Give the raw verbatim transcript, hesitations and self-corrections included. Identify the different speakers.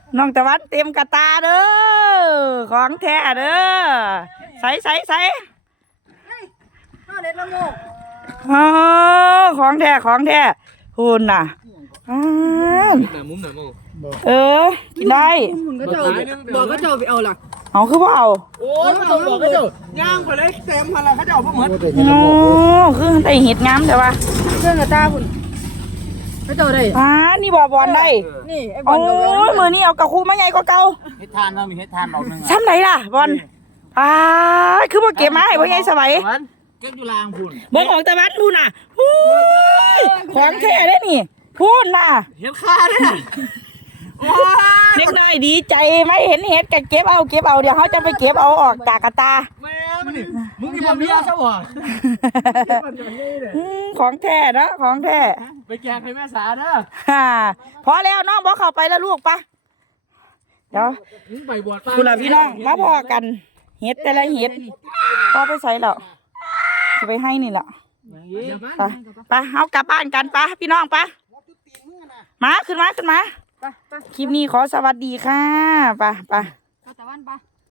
Speaker 1: น้องตะวันเต็มกระตาเด้อของแท้เด้อใส่ใส่ใส่ข้าวเล็ดละโมกอ๋อของแท้ของแท้หุ่นน่ะอ่ามุมหน่อยมุมเออกินได้
Speaker 2: บอกก็เจ้าไปเอาล่ะ
Speaker 1: เอาคือว่าเอา
Speaker 2: โอ้ยเขาบอกก็เจ้าย่างไปเลยเต็มอะไรเขาเจ้าพวกเหมือน
Speaker 1: โอ้คือได้เห็ดงามแต่ว่า
Speaker 2: เครื่องกระตาคุณเขาเจ้าได้
Speaker 1: อ่านี่บอบอลได้
Speaker 2: นี่ไอ้บอ
Speaker 1: โอ้
Speaker 2: ล
Speaker 1: ยมือนี่เอากระคูมาใหญ่กว่าเก่า
Speaker 3: เฮ็ดทานเรามีเฮ็ดทานดอกนึง
Speaker 1: ซ้ำไหนล่ะบอลอ่าคือว่าเก็บมาให้พ่อใหญ่สบาย
Speaker 3: เก็บอยู่ลางพุ่น
Speaker 1: บ่ของตะวันพุ่นน่ะฮู้ยของแท้เด้นี่พุ่นน่ะ
Speaker 3: เฮ็ดค่าเด้
Speaker 1: เล็กน้อยดีใจไม่เห็นเห็ดก็เก็บเอาเก็บเอาเดี๋ยวเขาจะไปเก็บเอาออกจากกระตา
Speaker 3: แม่มึงนี่มึงนี่บ่มีซะบ่
Speaker 1: ของแท้เนาะของแท้
Speaker 3: ไปแกงให้แม่สาเด้อ
Speaker 1: ฮ่าพอแล้วน้องบ่เข้าไปแล้วลูกปะเดี๋ยว
Speaker 3: ไปบวช
Speaker 1: คุณล่ะพี่น้องมาพอกันเห็ดแต่ละเห็ดพอไปใส่แล้วจะไปให้นี่แหละไปไปเอากลับบ้านกันปะพี่น้องปะมาขึ้นมาขึ้นมาคลิปนี้ขอสวัสดีค่ะปะปะ